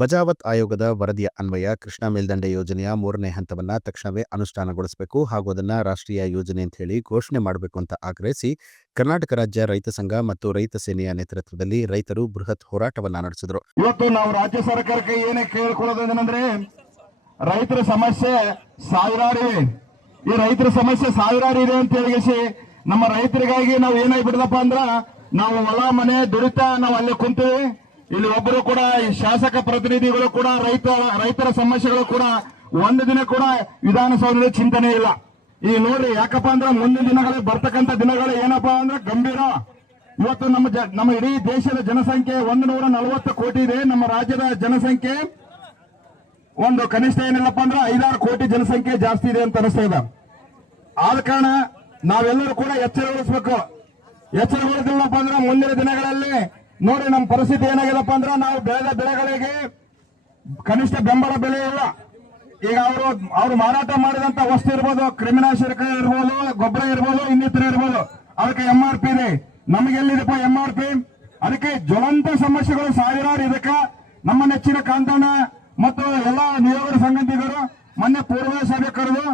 ಬಜಾವತ್ ಆಯೋಗದ ವರದಿಯ ಅನ್ವಯ ಕೃಷ್ಣಾ ಮೇಲ್ದಂಡೆ ಯೋಜನೆಯ 3ನೇ ಹಂತವನ್ನ ತಕ್ಷಣವೇ ಅನುಷ್ಠಾನಗೊಳಿಸಬೇಕು ಹಾಗೂ ಅದನ್ನ ರಾಷ್ಟ್ರೀಯ ಯೋಜನೆ ಅಂತ ಹೇಳಿ ಘೋಷಣೆ ಮಾಡಬೇಕು ಅಂತ ಆಗ್ರಹಿಸಿ ಕರ್ನಾಟಕ ರಾಜ್ಯ ರೈತ ಸಂಘ ಮತ್ತು ರೈತ ಸೇನೆಯ ನೇತೃತ್ವದಲ್ಲಿ ರೈತರು ಬೃಹತ್ ಹೋರಾಟವನ್ನ ನಡೆಸಿದರು. ಇವತ್ತು ನಾವು ರಾಜ್ಯ ಸರ್ಕಾರಕ್ಕೆ ಏನೇ ಕೇಳಿಕೊಳ್ಳೋದೇನೆಂದ್ರೆ, ರೈತರ ಸಮಸ್ಯೆ ಸಾವಿರಾರು ಇವೆ. ಈ ರೈತರ ಸಮಸ್ಯೆ ಸಾವಿರಾರು ಇದೆ ಅಂತ ಹೇಳಿ ನಮ್ಮ ರೈತರಿಗಾಗಿ ನಾವು ಏನಾಗ್ಬಿಡದಪ್ಪ ಅಂದ್ರ, ನಾವು ಹೊಲ ಮನೆ ದುಡಿತಾ ನಾವು ಅಲ್ಲಿ ಕುಂತೀವಿ. ಇಲ್ಲಿ ಒಬ್ಬರು ಕೂಡ ಈ ಶಾಸಕ ಪ್ರತಿನಿಧಿಗಳು ಕೂಡ ರೈತರ ಸಮಸ್ಯೆಗಳು ಕೂಡ ಒಂದು ದಿನ ಕೂಡ ವಿಧಾನಸೌಧದಲ್ಲಿ ಚಿಂತನೆ ಇಲ್ಲ. ಈಗ ನೋಡ್ರಿ, ಯಾಕಪ್ಪ ಅಂದ್ರೆ ಮುಂದಿನ ದಿನಗಳಲ್ಲಿ ಬರ್ತಕ್ಕಂಥ ದಿನಗಳು ಏನಪ್ಪಾ ಅಂದ್ರೆ ಗಂಭೀರ. ಇವತ್ತು ನಮ್ಮ ಇಡೀ ದೇಶದ ಜನಸಂಖ್ಯೆ 140 ಕೋಟಿ ಇದೆ. ನಮ್ಮ ರಾಜ್ಯದ ಜನಸಂಖ್ಯೆ ಒಂದು ಕನಿಷ್ಠ ಏನಿಲ್ಲಪ್ಪ ಅಂದ್ರೆ 5-6 ಕೋಟಿ ಜನಸಂಖ್ಯೆ ಜಾಸ್ತಿ ಇದೆ ಅಂತ ಅನಿಸ್ತಾ ಇದೆ. ಆದ ಕಾರಣ ನಾವೆಲ್ಲರೂ ಕೂಡ ಎಚ್ಚರಗೊಳಿಸಬೇಕು. ಎಚ್ಚರಗೊಳಿಸಿಲ್ಲಪ್ಪ ಅಂದ್ರೆ ಮುಂದಿನ ದಿನಗಳಲ್ಲಿ ನೋಡಿ ನಮ್ಮ ಪರಿಸ್ಥಿತಿ ಏನಾಗಿದೆಪ್ಪ ಅಂದ್ರೆ, ನಾವು ಬೆಳೆದ ಬೆಳೆಗಳಿಗೆ ಕನಿಷ್ಠ ಬೆಂಬಲ ಬೆಲೆ ಇಲ್ಲ. ಈಗ ಅವರು ಮಾರಾಟ ಮಾಡಿದಂತ ವಸ್ತು ಇರ್ಬೋದು, ಕ್ರಿಮಿನಾಶಕ ಇರ್ಬೋದು, ಗೊಬ್ಬರ ಇರ್ಬೋದು, ಇನ್ನಿತರ ಇರ್ಬೋದು, ಅದಕ್ಕೆ MRP ಇದೆ. ನಮಗೆಲ್ಲಿದೆಪ್ಪ MRP? ಅದಕ್ಕೆ ಜ್ವಲಂತ ಸಮಸ್ಯೆಗಳು ಸಾವಿರಾರು. ಇದಕ್ಕೆ ನಮ್ಮ ನೆಚ್ಚಿನ ಕಾಂತಣ್ಣ ಮತ್ತು ಎಲ್ಲ ನಿಯೋಗದ ಸಂಗತಿಗರು ಮೊನ್ನೆ ಪೂರ್ವ ಸಭೆ ಕರೆದು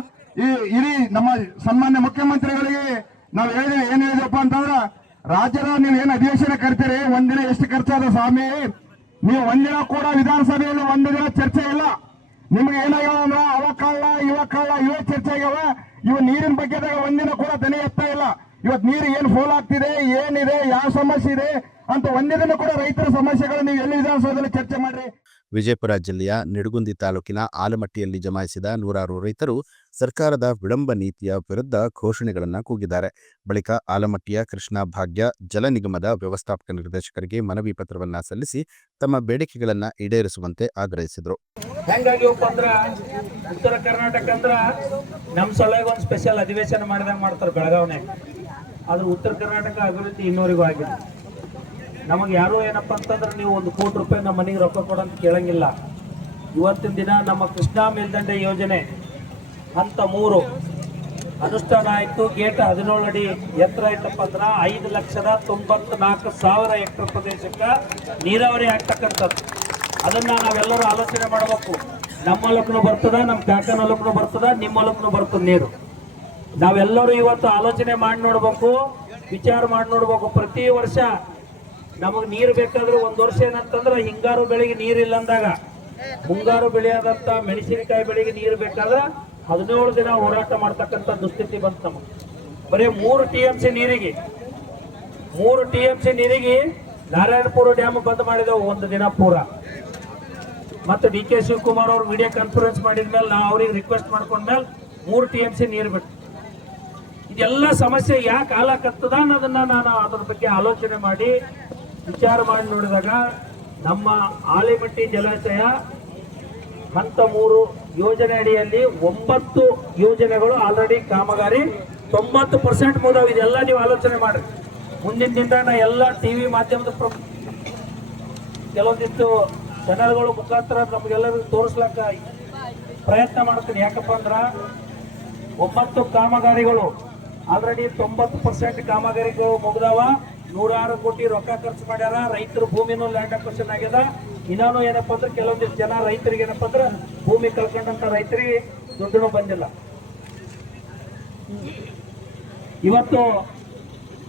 ಈ ಇಡೀ ನಮ್ಮ ಸನ್ಮಾನ್ಯ ಮುಖ್ಯಮಂತ್ರಿಗಳಿಗೆ ನಾವು ಹೇಳಿದ್ವಿ. ಏನ್ ಹೇಳಿದಪ್ಪ ಅಂತಂದ್ರ, ರಾಜ್ಯದ ನೀವು ಏನ್ ಅಧಿವೇಶನ ಕರ್ತೀರಿ, ಒಂದಿನ ಎಷ್ಟು ಖರ್ಚಾದ ಸ್ವಾಮಿ, ನೀವು ಒಂದಿನ ಕೂಡ ವಿಧಾನಸಭೆಯಲ್ಲಿ ಒಂದು ದಿನ ಚರ್ಚೆ ಇಲ್ಲ. ನಿಮ್ಗೆ ಏನಾಗ್ಯಾವ ಅಂದ್ರ ಅವಕಾಳ ಇವೇ ಚರ್ಚೆ ಆಗ್ಯಾವ. ಇವು ನೀರಿನ ಬಗ್ಗೆದಾಗ ಒಂದಿನ ಕೂಡ ದನಿ ಎತ್ತಾ ಇಲ್ಲ. ಇವತ್ತು ನೀರು ಏನ್ ಫೋಲ್ ಆಗ್ತಿದೆ, ಏನಿದೆ, ಯಾವ ಸಮಸ್ಯೆ ಇದೆ ಅಂತ ಒಂದೇ ದಿನ ಕೂಡ ರೈತರ ಸಮಸ್ಯೆಗಳು ನೀವು ಎಲ್ಲಿ ವಿಧಾನಸೌಧದಲ್ಲಿ ಚರ್ಚೆ ಮಾಡ್ರಿ. ವಿಜಯಪುರ ಜಿಲ್ಲೆಯ ನಿಡಗುಂದಿ ತಾಲೂಕಿನ ಆಲಮಟ್ಟಿಯಲ್ಲಿ ಜಮಾಯಿಸಿದ ನೂರಾರು ರೈತರು ಸರ್ಕಾರದ ವಿಳಂಬ ನೀತಿಯ ವಿರುದ್ಧ ಘೋಷಣೆಗಳನ್ನು ಕೂಗಿದ್ದಾರೆ. ಬಳಿಕ ಆಲಮಟ್ಟಿಯ ಕೃಷ್ಣಾ ಭಾಗ್ಯ ಜಲ ನಿಗಮದ ವ್ಯವಸ್ಥಾಪಕ ನಿರ್ದೇಶಕರಿಗೆ ಮನವಿ ಪತ್ರವನ್ನ ಸಲ್ಲಿಸಿ ತಮ್ಮ ಬೇಡಿಕೆಗಳನ್ನು ಈಡೇರಿಸುವಂತೆ ಆಗ್ರಹಿಸಿದರು. ಹೆಂಗಾಗಿವಪ್ಪ ಅಂದ್ರ, ಉತ್ತರ ಕರ್ನಾಟಕ ಅಂದ್ರ ನಮ್ಮ ಸಲುವಾಗಿ ಒಂದು ಸ್ಪೆಷಲ್ ಅಧಿವೇಶನ ಮಾಡಿದಾಗ ಮಾಡ್ತಾರೆ ಬೆಳಗಾವಿನಾಗ. ಆದ್ರೆ ಉತ್ತರ ಕರ್ನಾಟಕ ಅಭಿವೃದ್ಧಿ ಇನ್ನೂರಿಗೂ ಆಗಿದೆ. ನಮಗೆ ಯಾರು ಏನಪ್ಪ ಅಂತಂದ್ರೆ, ನೀವು 1 ಕೋಟಿ ರೂಪಾಯಿ ನಮ್ಮ ಮನೆಗೆ ರೊಕ್ಕ ಕೊಡಂತ ಕೇಳಂಗಿಲ್ಲ. ಇವತ್ತಿನ ದಿನ ನಮ್ಮ ಕೃಷ್ಣಾ ಮೇಲ್ದಂಡೆ ಯೋಜನೆ ಹಂತ 3 ಅನುಷ್ಠಾನ ಆಯಿತು. ಗೇಟ್ 17 ಅಡಿ ಎತ್ತರ ಆಯ್ತಪ್ಪ ಅಂದ್ರೆ 5,94,000 ಹೆಕ್ಟರ್ ಪ್ರದೇಶಕ್ಕೆ ನೀರಾವರಿ ಆಗ್ತಕ್ಕಂಥದ್ದು. ಅದನ್ನ ನಾವೆಲ್ಲರೂ ಆಲೋಚನೆ ಮಾಡಬೇಕು. ನಮ್ಮ ಹೊಲಕ್ಕೂ ಬರ್ತದ, ನಮ್ಮ ಕಾಕನ ಹೊಲಕ್ಕೂ ಬರ್ತದ, ನಿಮ್ಮ ಹೊಲಕ್ಕೂ ಬರ್ತದ ನೀರು. ನಾವೆಲ್ಲರೂ ಇವತ್ತು ಆಲೋಚನೆ ಮಾಡಿ ನೋಡ್ಬೇಕು, ವಿಚಾರ ಮಾಡಿ ನೋಡ್ಬೇಕು. ಪ್ರತಿ ವರ್ಷ ನಮಗೆ ನೀರು ಬೇಕಾದ್ರೆ ಒಂದು ವರ್ಷ ಏನಂತಂದ್ರೆ, ಹಿಂಗಾರು ಬೆಳೆಗೆ ನೀರಿಲ್ಲ ಅಂದಾಗ ಮುಂಗಾರು ಬೆಳೆಯಾದಂತ ಮೆಣಸಿನಕಾಯಿ ಬೆಳೆಗೆ ನೀರು ಬೇಕಾದ್ರೆ 17 ದಿನ ಹೋರಾಟ ಮಾಡ್ತಕ್ಕಂಥ ದುಸ್ಥಿತಿ ಬಂತು ನಮಗೆ. ಬರೀ 3 TMC ನೀರಿಗೆ ನಾರಾಯಣಪುರ ಡ್ಯಾಮ್ ಬಂದ್ ಮಾಡಿದೆವು ಒಂದು ದಿನ ಪೂರ. ಮತ್ತು DK ಶಿವಕುಮಾರ್ ಅವರು ವಿಡಿಯೋ ಕಾನ್ಫರೆನ್ಸ್ ಮಾಡಿದ್ಮೇಲೆ ನಾವು ಅವ್ರಿಗೆ ರಿಕ್ವೆಸ್ಟ್ ಮಾಡ್ಕೊಂಡ್ಮೇಲೆ 3 TMC ನೀರು ಬಿಟ್ಟು. ಇದೆಲ್ಲ ಸಮಸ್ಯೆ ಯಾಕೆ ಆಲಾಕತ್ತದ ಅನ್ನೋದನ್ನ ನಾನು ಅದ್ರ ಬಗ್ಗೆ ಆಲೋಚನೆ ಮಾಡಿ ವಿಚಾರ ಮಾಡಿ ನೋಡಿದಾಗ, ನಮ್ಮ ಆಲಿಮಟ್ಟಿ ಜಲಾಶಯ ಹಂತ 3 ಯೋಜನೆ ಅಡಿಯಲ್ಲಿ 9 ಯೋಜನೆಗಳು ಆಲ್ರೆಡಿ ಕಾಮಗಾರಿ 90% ಮುಗಿದಾವೆ. ಇದೆಲ್ಲ ನೀವು ಆಲೋಚನೆ ಮಾಡ್ರಿ. ಮುಂದಿನ ದಿನ ಎಲ್ಲ TV ಮಾಧ್ಯಮದ ಕೆಲವೊಂದಿಷ್ಟು ಚಾನೆಲ್ಗಳ ಮುಖಾಂತರ ನಮಗೆಲ್ಲರಿಗೂ ತೋರಿಸ್ಲಕ್ಕ ಪ್ರಯತ್ನ ಮಾಡ್ತೀನಿ. ಯಾಕಪ್ಪ ಅಂದ್ರ 9 ಕಾಮಗಾರಿಗಳು ಆಲ್ರೆಡಿ 90% ಕಾಮಗಾರಿಗಳು ಮುಗಿದಾವ. 106 ಕೋಟಿ ರೊಕ್ಕ ಖರ್ಚು ಮಾಡ್ಯಾರ. ರೈತರು ಭೂಮಿನೂ ಲ್ಯಾಂಡ್ ಅಕ್ವಿಸಿಷನ್ ಆಗ್ಯದ. ಇನ್ನೂ ಏನಪ್ಪ ಅಂದ್ರೆ ಕೆಲವೊಂದಿಷ್ಟು ಜನ ರೈತರಿಗೆ ಏನಪ್ಪ ಅಂದ್ರೆ ಭೂಮಿ ಕಳ್ಕೊಂಡಂತ ರೈತರಿಗೆ ದುಡ್ಡು ಬಂದಿಲ್ಲ. ಇವತ್ತು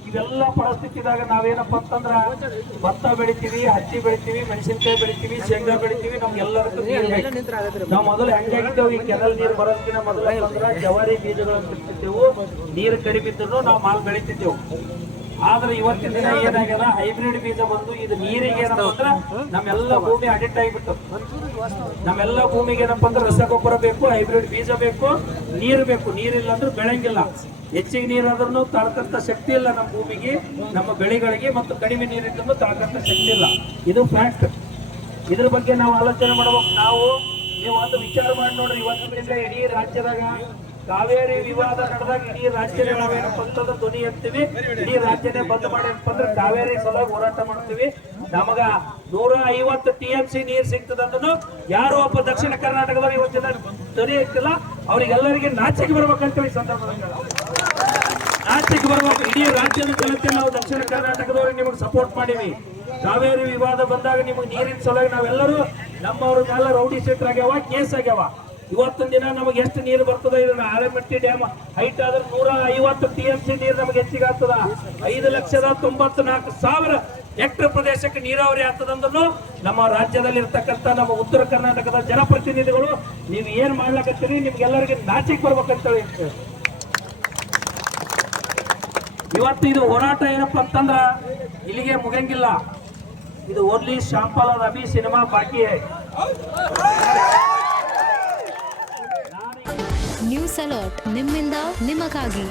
ಇವೆಲ್ಲ ಪರಿಸ್ಥಿತಿದಾಗ ನಾವೇನಪ್ಪ ಅಂತಂದ್ರ ಭತ್ತ ಬೆಳಿತೀವಿ, ಹತ್ತಿ ಬೆಳಿತೀವಿ, ಮೆಣಸಿನಕಾಯಿ ಬೆಳಿತೀವಿ, ಶೇಂಗಾ ಬೆಳಿತೀವಿ. ನಮ್ಗೆಲ್ಲರಿಗೂ ನೀರು ಬೇಕು. ನಾವು ಮೊದಲು ಹೆಂಗಾಗಿದ್ದೇವೆ, ಈ ಕೆನಲ್ ನೀರು ಬರೋದಕ್ಕಿಂತ ಮೊದಲು ಅಂತಂದ್ರ ಜವಾರಿ ಬೀಜಗಳನ್ನು ಬಿಡ್ತಿದ್ದೆವು. ನೀರು ಕಡಿಮೆ ಇದ್ರು ನಾವು ಮಾಲ್ ಬೆಳಿತಿದ್ದೆವು. ಆದ್ರೆ ಇವತ್ತಿನ ದಿನ ಏನಾಗ್ಯದ, ಹೈಬ್ರಿಡ್ ಬೀಜ ಬಂದು ಇದು ನೀರಿಗೆ ಏನಪ್ಪ ಅಂದ್ರೆ ನಮ್ಮೆಲ್ಲ ಭೂಮಿ ಅಡಿಕ್ಟ್ ಆಗಿಬಿಟ್ಟು. ನಮ್ಮೆಲ್ಲ ಭೂಮಿಗೆ ಏನಪ್ಪ ಅಂದ್ರೆ ರಸಗೊಬ್ಬರ ಬೇಕು, ಹೈಬ್ರಿಡ್ ಬೀಜ ಬೇಕು, ನೀರು ಬೇಕು. ನೀರಿಲ್ಲ ಅಂದ್ರೆ ಬೆಳೆಂಗಿಲ್ಲ. ಹೆಚ್ಚಿಗೆ ನೀರಾದ್ರೂ ತಾಳ್ಕಂತ ಶಕ್ತಿ ಇಲ್ಲ ನಮ್ಮ ಭೂಮಿಗೆ, ನಮ್ಮ ಬೆಳೆಗಳಿಗೆ. ಮತ್ತು ಕಡಿಮೆ ನೀರಿದ್ದು ತಾಳ್ಕಂತ ಶಕ್ತಿ ಇಲ್ಲ. ಇದು ಫ್ಯಾಕ್ಟ್. ಇದ್ರ ಬಗ್ಗೆ ನಾವು ಆಲೋಚನೆ ಮಾಡ್ಬೇಕು. ನೀವು ಒಂದು ವಿಚಾರ ಮಾಡಿ ನೋಡ್ರಿ. ಇವತ್ತಿನಿಂದ ಇಡೀ ರಾಜ್ಯದಾಗ ಕಾವೇರಿ ವಿವಾದ ನಡೆದಾಗ ಇಡೀ ರಾಜ್ಯನೇ ನಾವೇನಪ್ಪ ಅಂತಂದ್ರೆ ಧ್ವನಿ ಎತ್ತೀವಿ. ಇಡೀ ರಾಜ್ಯನೇ ಬಂದ್ ಮಾಡಿ ಅಂತಂದ್ರೆ ಕಾವೇರಿ ಸಲುವಾಗಿ ಹೋರಾಟ ಮಾಡ್ತೀವಿ. ನಮಗ 150 TMC ನೀರು ಸಿಗ್ತದಂದ್ರೂ ಯಾರು ಒಬ್ಬ ದಕ್ಷಿಣ ಕರ್ನಾಟಕದವ್ರು ಇವತ್ತಿನ ಧ್ವನಿ ಎತ್ತಿಲ್ಲ. ಅವ್ರಿಗೆಲ್ಲರಿಗೆ ನಾಚಿಕೆ ಬರ್ಬೇಕಂತ ಈ ಸಂದರ್ಭದಲ್ಲಿ ನಾಚಿಕೆ ಬರ್ಬೇಕು. ಇಡೀ ರಾಜ್ಯದ ಜನತೆ ನಾವು ದಕ್ಷಿಣ ಕರ್ನಾಟಕದವ್ರಿಗೆ ನಿಮಗೆ ಸಪೋರ್ಟ್ ಮಾಡೀವಿ. ಕಾವೇರಿ ವಿವಾದ ಬಂದಾಗ ನಿಮಗೆ ನೀರಿನ ಸಲುವಾಗಿ ನಾವೆಲ್ಲರೂ ನಮ್ಮವ್ರ ಮೇಲೆ ರೌಡಿ ಶೀಟರ್ ಆಗ್ಯಾವ, ಕೇಸ್ ಆಗ್ಯಾವ. ಇವತ್ತಿನ ದಿನ ನಮಗೆ ಎಷ್ಟು ನೀರು ಬರ್ತದ, ಇದನ್ನ ಆಲಮಟ್ಟಿ ಡ್ಯಾಮ್ ಹೈಟ್ ಆದ್ರೆ 150 TMC ನೀರು ನಮಗೆ ಹೆಚ್ಚಿಗೆ ಆಗ್ತದ. 5,94,000 ಹೆಕ್ಟರ್ ಪ್ರದೇಶಕ್ಕೆ ನೀರಾವರಿ ಆಗ್ತದಂದ್ರೂ ನಮ್ಮ ರಾಜ್ಯದಲ್ಲಿ ಇರ್ತಕ್ಕಂಥ ನಮ್ಮ ಉತ್ತರ ಕರ್ನಾಟಕದ ಜನಪ್ರತಿನಿಧಿಗಳು ನೀವು ಏನ್ ಮಾಡ್ಲಕತ್ತೀರಿ, ನಿಮ್ಗೆಲ್ಲರಿಗೆ ನಾಚಿಕೆ ಬರ್ಬೇಕಂತೇಳಿ. ಇವತ್ತು ಇದು ಹೋರಾಟ ಏನಪ್ಪಾ ಅಂತಂದ್ರ ಇಲ್ಲಿಗೆ ಮುಗಂಗಿಲ್ಲ. ಇದು ಓನ್ಲಿ ಶಾಂಪಲ್ और अभी सिनेमा बाकी है. ನ್ಯೂಸ್ ಅಲರ್ಟ್ ನಿಮ್ಮಿಂದ ನಿಮಗಾಗಿ.